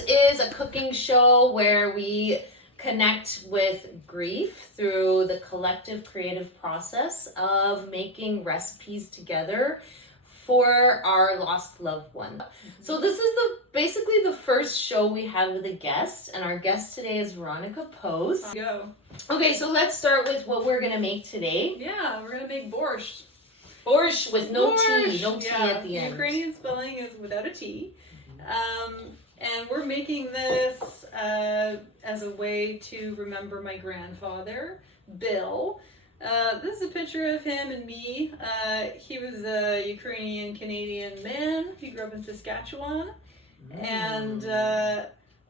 This is a cooking show where we connect with grief through the collective creative process of making recipes together for our lost loved one. So this is basically the first show we have with a guest, and our guest today is Veronica Post. Go. Okay, so let's start with what we're gonna make today. Yeah, we're gonna make borscht. Borscht with no T at the end. Ukrainian spelling is without a T. And we're making this as a way to remember my grandfather, Bill. This is a picture of him and me. He was a Ukrainian-Canadian man. He grew up in Saskatchewan. And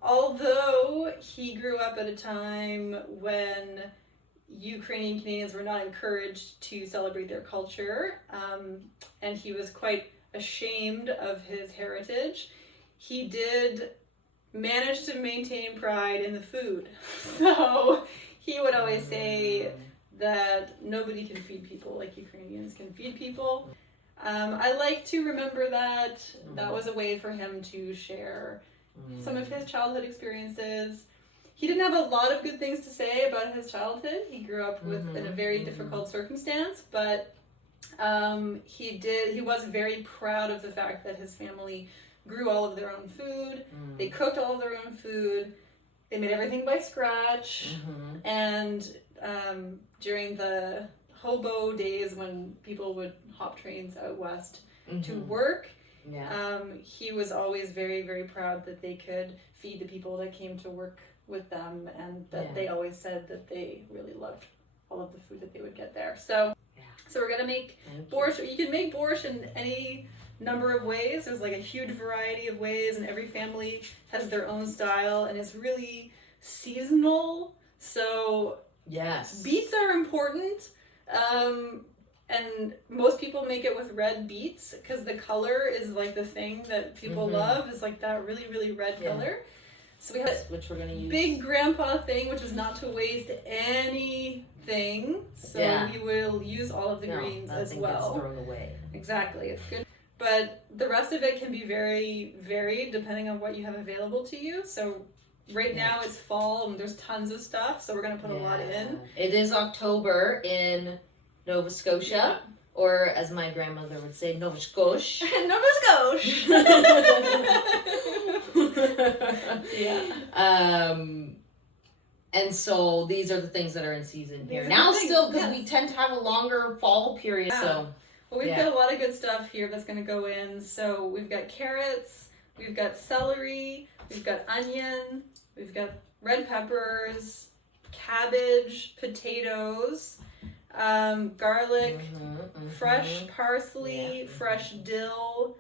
although he grew up at a time when Ukrainian Canadians were not encouraged to celebrate their culture, and he was quite ashamed of his heritage, he did manage to maintain pride in the food. So he would always say that nobody can feed people like Ukrainians can feed people. I like to remember that that was a way for him to share some of his childhood experiences. He didn't have a lot of good things to say about his childhood. He grew up in a very difficult circumstance, but he was very proud of the fact that his family grew all of their own food. They cooked all of their own food. They made everything by scratch. And during the hobo days when people would hop trains out west to work, he was always very, very proud that they could feed the people that came to work with them, and that they always said that they really loved all of the food that they would get there. So we're gonna make borscht. You can make borscht in any number of ways. There's like a huge variety of ways, and every family has their own style, and it's really seasonal. So beets are important, and most people make it with red beets because the color is like the thing that people love, is like that really, really red color. So we have which we're gonna use. Big grandpa thing, which is not to waste anything. So we will use all of the greens as well. Gets thrown away. Exactly, it's good. But the rest of it can be very varied depending on what you have available to you. So right now it's fall and there's tons of stuff, so we're gonna put a lot in. It is October in Nova Scotia, or as my grandmother would say, Nova Scotia. Nova Scotia. And so these are the things that are in season here now, still, because we tend to have a longer fall period. So well, we've got a lot of good stuff here that's going to go in. So we've got carrots, we've got celery, we've got onion, we've got red peppers, cabbage, potatoes, garlic, fresh parsley, fresh dill,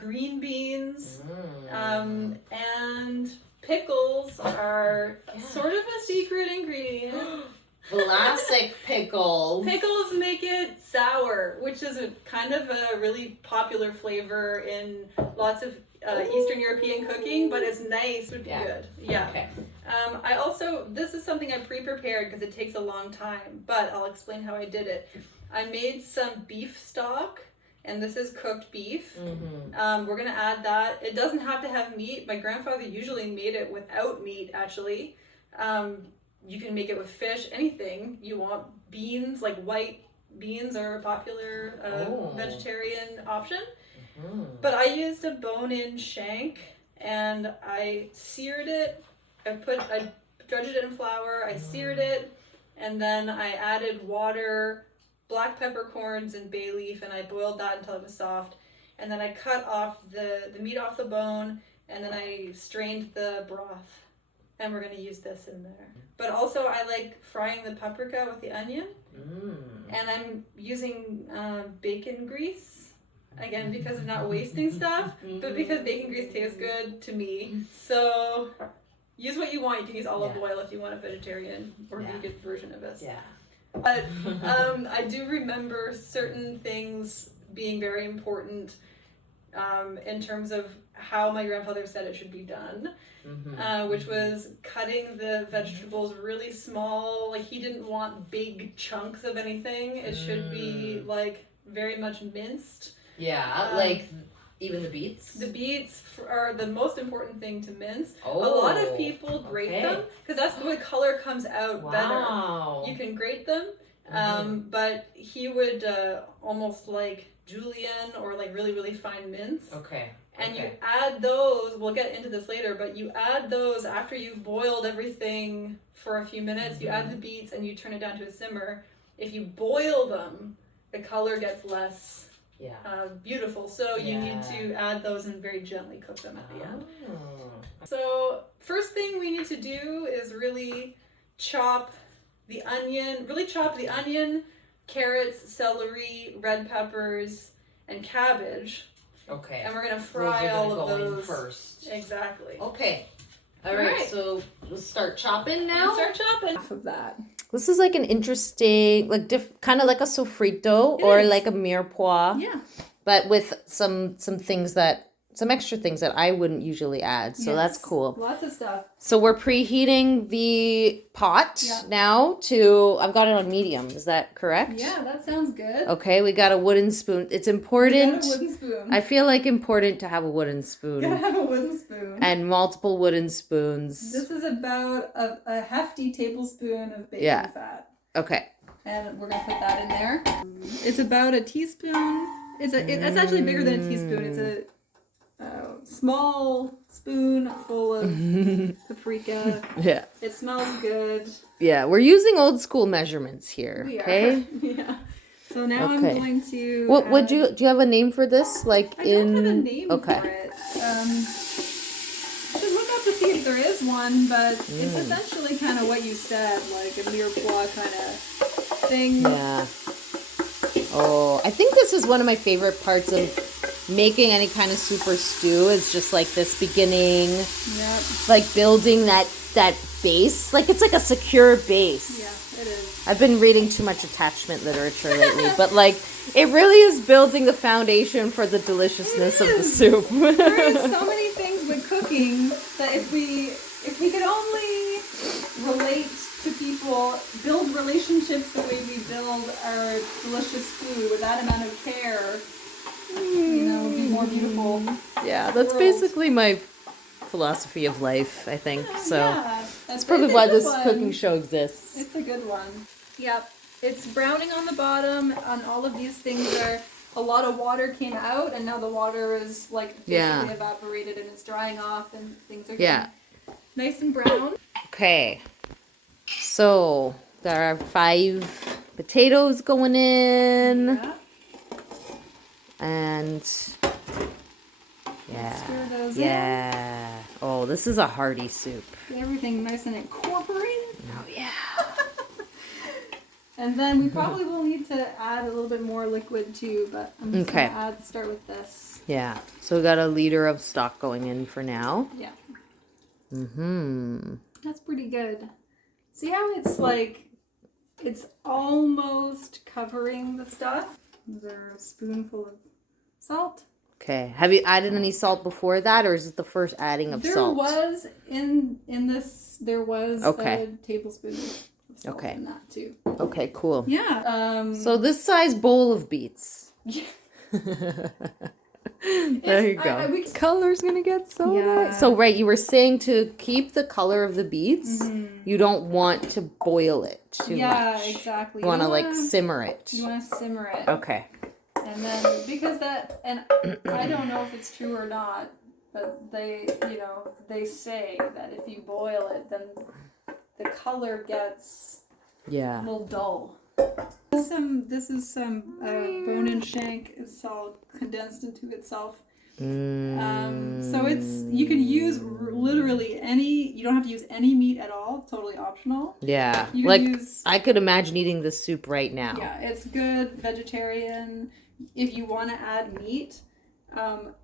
green beans, and pickles are sort of a secret ingredient. Classic pickles. Pickles make it sour, which is a kind of a really popular flavor in lots of Eastern European cooking, but it's nice. Would be good. Yeah. Okay. I also, this is something I pre-prepared because it takes a long time, but I'll explain how I did it. I made some beef stock, and this is cooked beef. We're gonna add that. It doesn't have to have meat. My grandfather usually made it without meat, actually. You can make it with fish, anything you want. Beans, like white beans, are a popular vegetarian option. But I used a bone-in shank, and I seared it. I drudged it in flour, I seared it, and then I added water, black peppercorns, and bay leaf, and I boiled that until it was soft. And then I cut off the meat off the bone, and then I strained the broth. And we're going to use this in there. But also I like frying the paprika with the onion. And I'm using bacon grease. Again, because of not wasting stuff, but because bacon grease tastes good to me. So use what you want. You can use olive oil if you want a vegetarian or vegan version of this. But I do remember certain things being very important in terms of how my grandfather said it should be done, which was cutting the vegetables really small. Like, he didn't want big chunks of anything. It should be like very much minced. Yeah, like Even the beets? The beets are the most important thing to mince. Oh, a lot of people grate them because that's the way color comes out better. You can grate them, but he would almost like julienne or like really, really fine mince. Okay. And you add those, we'll get into this later, but you add those after you've boiled everything for a few minutes. You add the beets and you turn it down to a simmer. If you boil them, the color gets less beautiful. So you need to add those and very gently cook them at the end. So first thing we need to do is really chop the onion, carrots, celery, red peppers, and cabbage. Okay. And we're going to fry all of those first. Exactly. Okay. All right. So we'll start chopping now. Start chopping. Half of that. This is like an interesting, like kind of like a sofrito or like a mirepoix. Yeah. But with some extra things that I wouldn't usually add. So that's cool. Lots of stuff. So we're preheating the pot now to, I've got it on medium. Is that correct? Yeah, that sounds good. Okay, we got a wooden spoon. It's important. We got a wooden spoon. I feel like important to have a wooden spoon. Gotta have a wooden spoon. And multiple wooden spoons. This is about a hefty tablespoon of bacon fat. Okay. And we're gonna put that in there. It's about a teaspoon. It's actually bigger than a teaspoon. It's a small spoon full of paprika. Yeah. It smells good. Yeah, we're using old school measurements here. We okay. Are. Yeah. So now I'm going to. What do you have a name for this? Like I don't have a name for it. I should look up to see if there is one, but it's essentially kind of what you said, like a mirepoix kind of thing. Yeah. Oh, I think this is one of my favorite parts of making any kind of soup or stew is just like this beginning, like building that base. Like it's like a secure base. Yeah, it is. I've been reading too much attachment literature lately, but like it really is building the foundation for the deliciousness of the soup. There is so many things with cooking that if we could only relate to people, build relationships the way we build our delicious food with that amount of care, it would be more beautiful. Yeah, that's basically my philosophy of life, I think. So that's probably why this cooking show exists. It's a good one. Yep. It's browning on the bottom, and all of these things are, a lot of water came out, and now the water is like basically evaporated and it's drying off, and things are getting nice and brown. Okay. So there are 5 potatoes going in. Yeah. And stir those in. Oh, this is a hearty soup. Get everything nice and incorporated. Oh yeah. And then we probably will need to add a little bit more liquid too, but I'm just gonna start with this. Yeah. So we got a liter of stock going in for now. Yeah. That's pretty good. See how it's like, it's almost covering the stuff? There's a spoonful of salt. Okay. Have you added any salt before that, or is it the first adding of salt? There was in this. There was a tablespoon of salt in that too. Okay. Cool. Yeah. So this size bowl of beets. Yeah. There you go. Color's gonna get so nice. So you were saying to keep the color of the beets, you don't want to boil it too much. Yeah, exactly. You want to simmer it. You want to simmer it. Okay. And then because and I don't know if it's true or not, but they say that if you boil it, then the color gets a little dull. This is some bone and shank. It's all condensed into itself. So you can use literally any. You don't have to use any meat at all. Totally optional. Yeah, I could imagine eating this soup right now. Yeah, it's good vegetarian. If you want to add meat,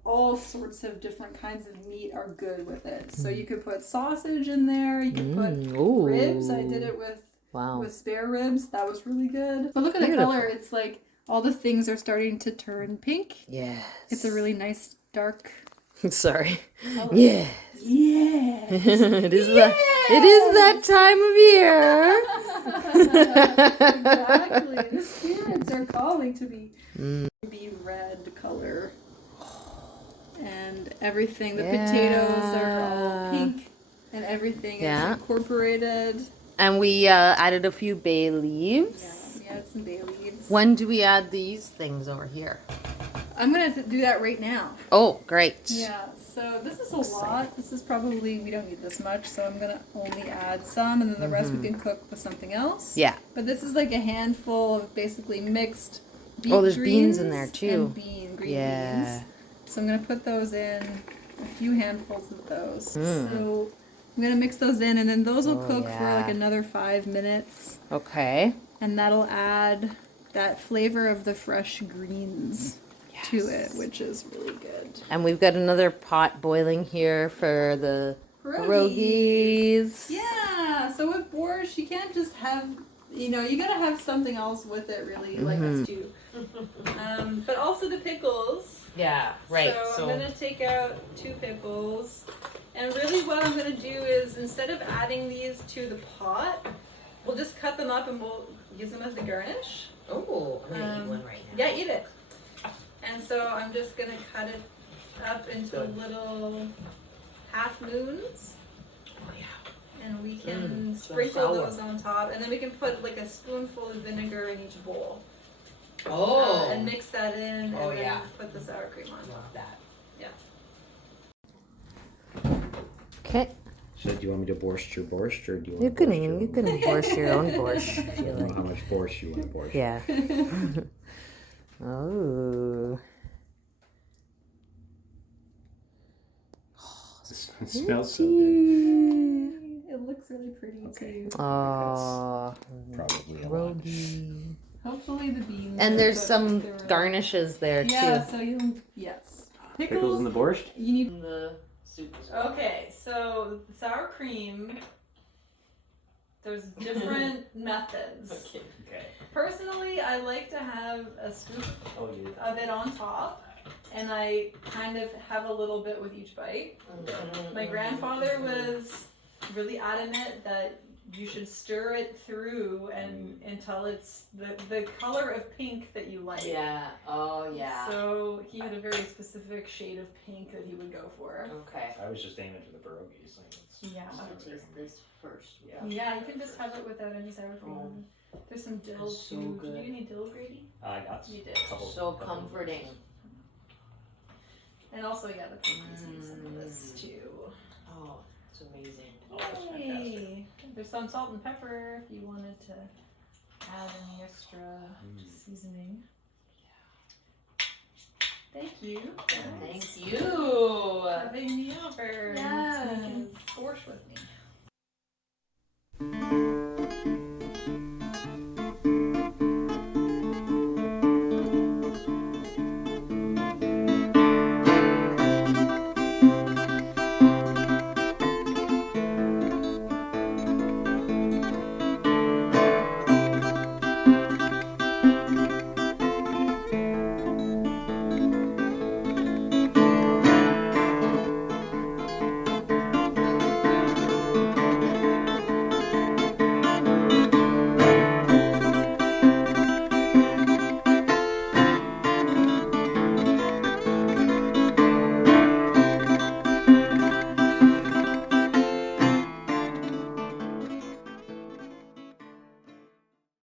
all sorts of different kinds of meat are good with it. So you could put sausage in there. You could put ribs. I did it with spare ribs. That was really good. But look at the color. It's like all the things are starting to turn pink. Yes. It's a really nice dark. Sorry. Color. Yes. Yes. It is that time of year. Exactly. The spirits are calling to be red color. and everything. The potatoes are all pink and everything is incorporated. And we added a few bay leaves. Yeah, we added some bay leaves. When do we add these things over here? I'm going to do that right now. Oh, great. Yeah, so this is a lot. This is probably, we don't need this much, so I'm going to only add some, and then the rest we can cook with something else. Yeah. But this is like a handful of basically mixed beet there's greens beans in there too. And green beans. So I'm going to put those in, a few handfuls of those. So I'm going to mix those in, and then those will cook for like another 5 minutes. Okay. And that'll add that flavor of the fresh greens to it, which is really good. And we've got another pot boiling here for the pierogies. Yeah, so with borscht, you can't just have, you gotta have something else with it, really, like a stew. But also the pickles. Yeah, right. So I'm gonna take out 2 pickles. And really what I'm gonna do is, instead of adding these to the pot, we'll just cut them up and we'll use them as the garnish. Oh, I'm gonna eat one right now. Yeah, eat it. And so I'm just gonna cut it up into little half moons. Oh yeah. And we can sprinkle those on top, and then we can put like a spoonful of vinegar in each bowl. Oh. And mix that in, and then yeah. put the sour cream on top. Love that. Yeah. Okay. So do you want me to borscht your borscht, or do you want You to can borscht your own borscht if you I don't know like. how much borscht you want to borscht. Yeah. Oh. It smells so good. It looks really pretty too. Oh. Probably a lot. Pierogi. Hopefully the beans. And there's are some cooked. garnishes there Yeah, too. so yes. Pickles in the borscht? You need. The soup as well. Okay, so sour cream. There's different methods. Okay. Personally, I like to have a scoop of it on top, and I kind of have a little bit with each bite. My grandfather was really adamant that you should stir it through and until it's the color of pink that you like. Yeah. Oh yeah. So he had a very specific shade of pink that he would go for. Okay. I was just aiming for the pierogies. Yeah. I'm gonna taste this first. Yeah, you can just have it without any sour cream. There's some dill That's so too. good. Did you need dill, Grady? I got You did. a couple. So comforting. And also, yeah, the puppies need some of this too. Oh, it's amazing. Oh, that's fantastic. Yay! There's some salt and pepper if you wanted to add any extra seasoning. Thank you. Thank you. Having me over. Yeah. Making